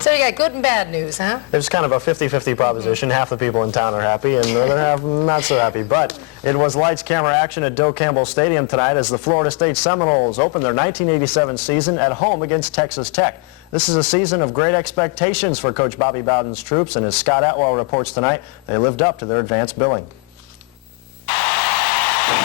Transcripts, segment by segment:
So you got good and bad news, huh? It's kind of a 50-50 proposition. Half the people in town are happy and the other half not so happy. But it was lights, camera, action at Doak Campbell Stadium tonight as the Florida State Seminoles opened their 1987 season at home against Texas Tech. This is a season of great expectations for Coach Bobby Bowden's troops, and as Scott Atwell reports tonight, they lived up to their advanced billing.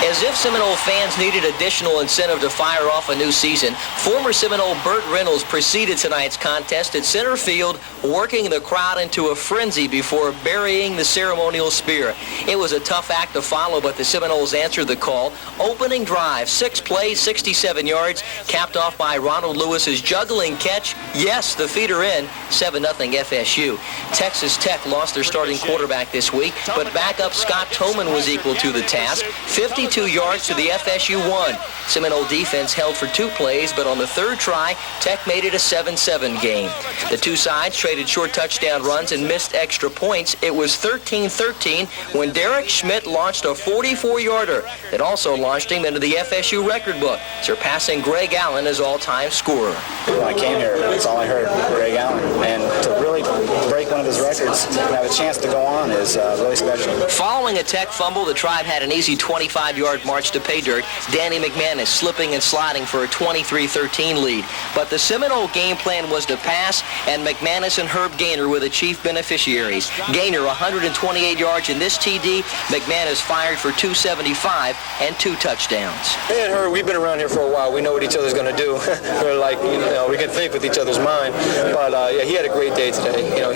As if Seminole fans needed additional incentive to fire off a new season, former Seminole Burt Reynolds preceded tonight's contest at center field, working the crowd into a frenzy before burying the ceremonial spear. It was a tough act to follow, but the Seminoles answered the call. Opening drive, 6 plays, 67 yards, capped off by Ronald Lewis's juggling catch. Yes, the feeder in, 7-0 FSU. Texas Tech lost their starting quarterback this week, but backup Scott Toman was equal to the task. 52 yards to the FSU 1. Seminole defense held for 2 plays, but on the third try, Tech made it a 7-7 game. The two sides traded short touchdown runs and missed extra points. It was 13-13 when Derek Schmidt launched a 44-yarder that also launched him into the FSU record book, surpassing Greg Allen as all-time scorer. When I came here, that's all I heard, Greg Allen. And to really break one of his records and have a chance to go on is really special. Following a Tech fumble, the Tribe had an easy 25-yard march to pay dirt. Danny McManus slipping and sliding for a 23-13 lead. But the Seminole game plan was to pass, and McManus and Herb Gaynor were the chief beneficiaries. Gaynor 128 yards in this TD. McManus fired for 275 and 2 touchdowns. Me and Herb, we've been around here for a while. We know what each other's going to do. We're like, we can think with each other's mind. But yeah, he had a great day today.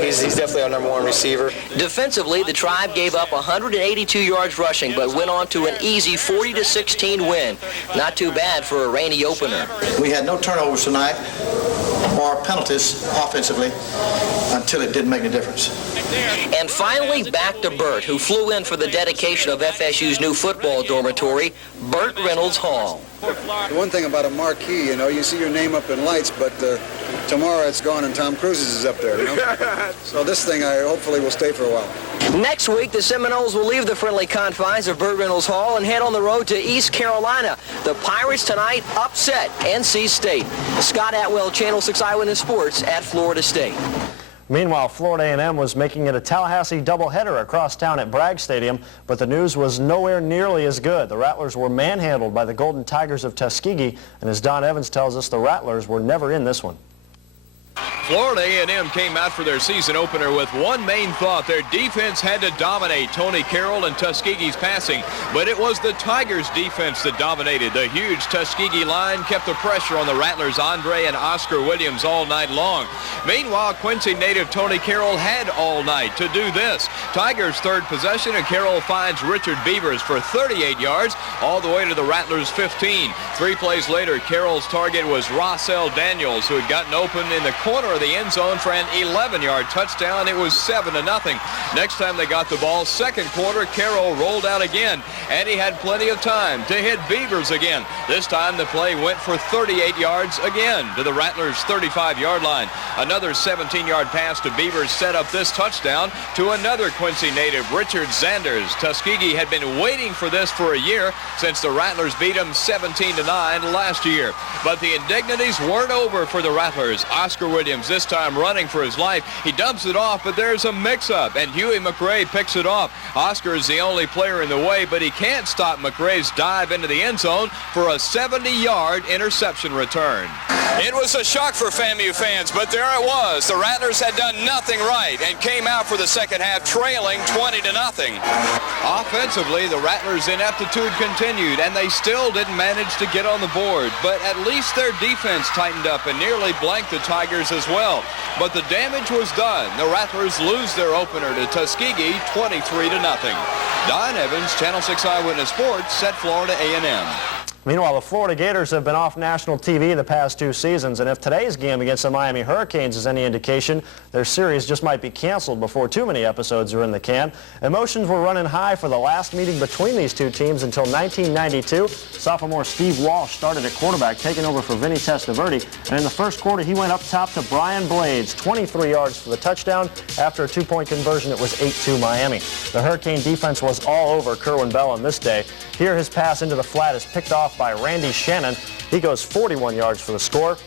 He's definitely our #1 receiver. Defensively, the Tribe gave up 182 yards rushing, but went on to an easy 40-16 win. Not too bad for a rainy opener. We had no turnovers tonight or penalties offensively until it didn't make any difference. And finally, back to Burt, who flew in for the dedication of FSU's new football dormitory, Burt Reynolds Hall. The one thing about a marquee, you see your name up in lights, but tomorrow it's gone and Tom Cruise's is up there, So this thing, hopefully will stay for a while. Next week, the Seminoles will leave the friendly confines of Burt Reynolds Hall and head on the road to East Carolina. The Pirates tonight upset NC State. Scott Atwell, Channel 6 Eyewitness Sports at Florida State. Meanwhile, Florida A&M was making it a Tallahassee doubleheader across town at Bragg Stadium, but the news was nowhere nearly as good. The Rattlers were manhandled by the Golden Tigers of Tuskegee, and as Don Evans tells us, the Rattlers were never in this one. Florida A&M came out for their season opener with one main thought. Their defense had to dominate Tony Carroll and Tuskegee's passing, but it was the Tigers' defense that dominated. The huge Tuskegee line kept the pressure on the Rattlers' Andre and Oscar Williams all night long. Meanwhile, Quincy native Tony Carroll had all night to do this. Tigers' third possession, and Carroll finds Richard Beavers for 38 yards all the way to the Rattlers' 15. 3 plays later, Carroll's target was Rossell Daniels, who had gotten open in the corner of the end zone for an 11-yard touchdown. It was 7-0. Next time they got the ball, second quarter, Carroll rolled out again, and he had plenty of time to hit Beavers again. This time the play went for 38 yards again to the Rattlers' 35-yard line. Another 17-yard pass to Beavers set up this touchdown to another Quincy native, Richard Zanders. Tuskegee had been waiting for this for a year since the Rattlers beat them 17-9 last year. But the indignities weren't over for the Rattlers. Oscar Williams this time running for his life. He dumps it off, but there's a mix-up, and Huey McRae picks it off. Oscar is the only player in the way, but he can't stop McRae's dive into the end zone for a 70-yard interception return. It was a shock for FAMU fans, but there it was. The Rattlers had done nothing right and came out for the second half trailing 20-0. Offensively, the Rattlers' ineptitude continued, and they still didn't manage to get on the board, but at least their defense tightened up and nearly blanked the Tigers as well. But the damage was done. The Rattlers lose their opener to Tuskegee 23-0. Don Evans, Channel 6 Eyewitness Sports at Florida A&M. Meanwhile, the Florida Gators have been off national TV the past 2 seasons, and if today's game against the Miami Hurricanes is any indication, their series just might be canceled before too many episodes are in the can. Emotions were running high for the last meeting between these two teams until 1992. Sophomore Steve Walsh started at quarterback, taking over for Vinny Testaverde, and in the first quarter, he went up top to Brian Blades, 23 yards for the touchdown. After a 2-point conversion, it was 8-2 Miami. The Hurricane defense was all over Kerwin Bell on this day. Here, his pass into the flat is picked off by Randy Shannon. He goes 41 yards for the score.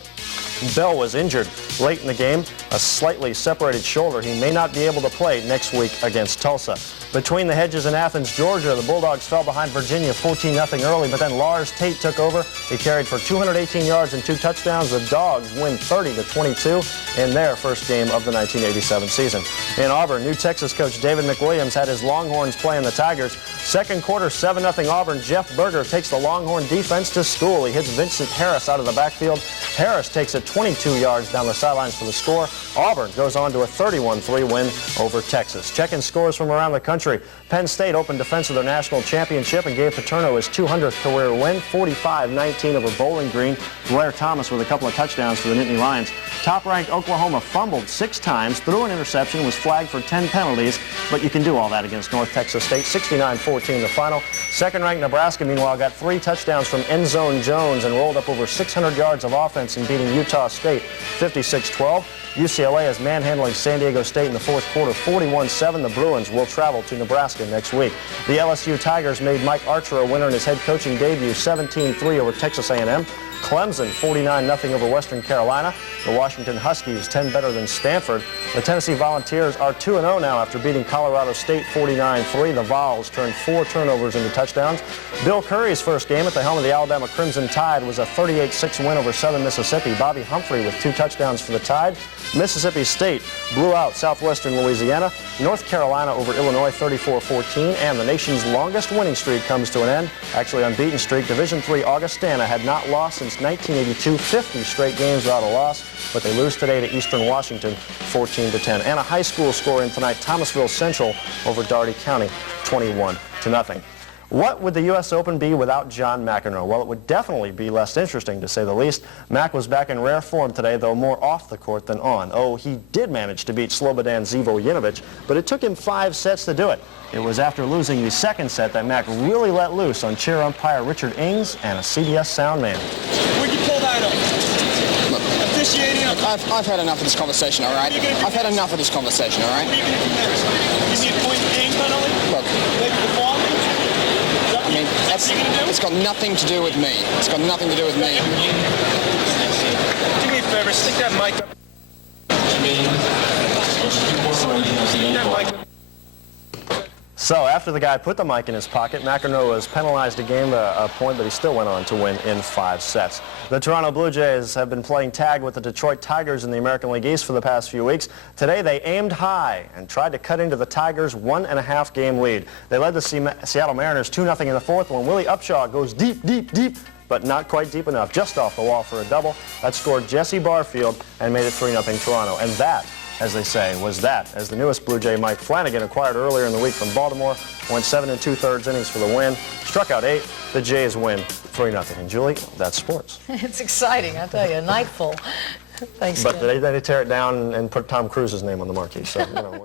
Bell was injured late in the game, a slightly separated shoulder. He may not be able to play next week against Tulsa. Between the hedges in Athens, Georgia, the Bulldogs fell behind Virginia 14-0 early, but then Lars Tate took over. He carried for 218 yards and 2 touchdowns. The Dogs win 30-22 in their first game of the 1987 season. In Auburn, new Texas coach David McWilliams had his Longhorns playing the Tigers. Second quarter, 7-0 Auburn. Jeff Berger takes the Longhorn defense to school. He hits Vincent Harris out of the backfield. Harris takes it 22 yards down the sidelines for the score. Auburn goes on to a 31-3 win over Texas. Checking scores from around the country. Penn State opened defense of their national championship and gave Paterno his 200th career win, 45-19 over Bowling Green. Blair Thomas with a couple of touchdowns for the Nittany Lions. Top-ranked Oklahoma fumbled 6 times, threw an interception, was flagged for 10 penalties, but you can do all that against North Texas State. 69-14 the final. Second-ranked Nebraska, meanwhile, got 3 touchdowns from End Zone Jones and rolled up over 600 yards of offense in beating Utah State 56-12. UCLA is manhandling San Diego State in the fourth quarter, 41-7. The Bruins will travel to Nebraska next week. The LSU Tigers made Mike Archer a winner in his head coaching debut, 17-3 over Texas A&M. Clemson 49-0 over Western Carolina. The Washington Huskies 10 better than Stanford. The Tennessee Volunteers are 2-0 now after beating Colorado State 49-3. The Vols turned 4 turnovers into touchdowns. Bill Curry's first game at the helm of the Alabama Crimson Tide was a 38-6 win over Southern Mississippi. Bobby Humphrey with 2 touchdowns for the Tide. Mississippi State blew out Southwestern Louisiana. North Carolina over Illinois 34-14, and the nation's longest winning streak comes to an end. Actually, unbeaten streak. Division III Augustana had not lost since 1982, 50 straight games without a loss, but they lose today to Eastern Washington 14-10. And a high school score in tonight, Thomasville Central over Dougherty County 21-0. What would the U.S. Open be without John McEnroe? Well, it would definitely be less interesting, to say the least. Mack was back in rare form today, though more off the court than on. Oh, he did manage to beat Slobodan Zivojevic, but it took him 5 sets to do it. It was after losing the second set that Mack really let loose on chair umpire Richard Ings and a CBS sound man. Where'd you pull that up? Look, officiating up. I've had enough of this conversation, all right? I've had enough of this conversation, all right? What are you going to do next? You need a point game penalty? Look. I mean, it's got nothing to do with me. It's got nothing to do with me. Do me a favor, stick that mic up. So after the guy put the mic in his pocket, McEnroe was penalized a game, a point, but he still went on to win in 5 sets. The Toronto Blue Jays have been playing tag with the Detroit Tigers in the American League East for the past few weeks. Today they aimed high and tried to cut into the Tigers' 1.5 game lead. They led the Seattle Mariners 2-0 in the fourth when Willie Upshaw goes deep, but not quite deep enough, just off the wall for a double. That scored Jesse Barfield and made it 3-0 Toronto. And that, as they say, was that, as the newest Blue Jay, Mike Flanagan, acquired earlier in the week from Baltimore, went 7 2/3 innings for the win, struck out 8. The Jays win 3-0. And Julie, that's sports. It's exciting, I tell you, a night full. Thanks, But they tear it down and put Tom Cruise's name on the marquee, so, you know.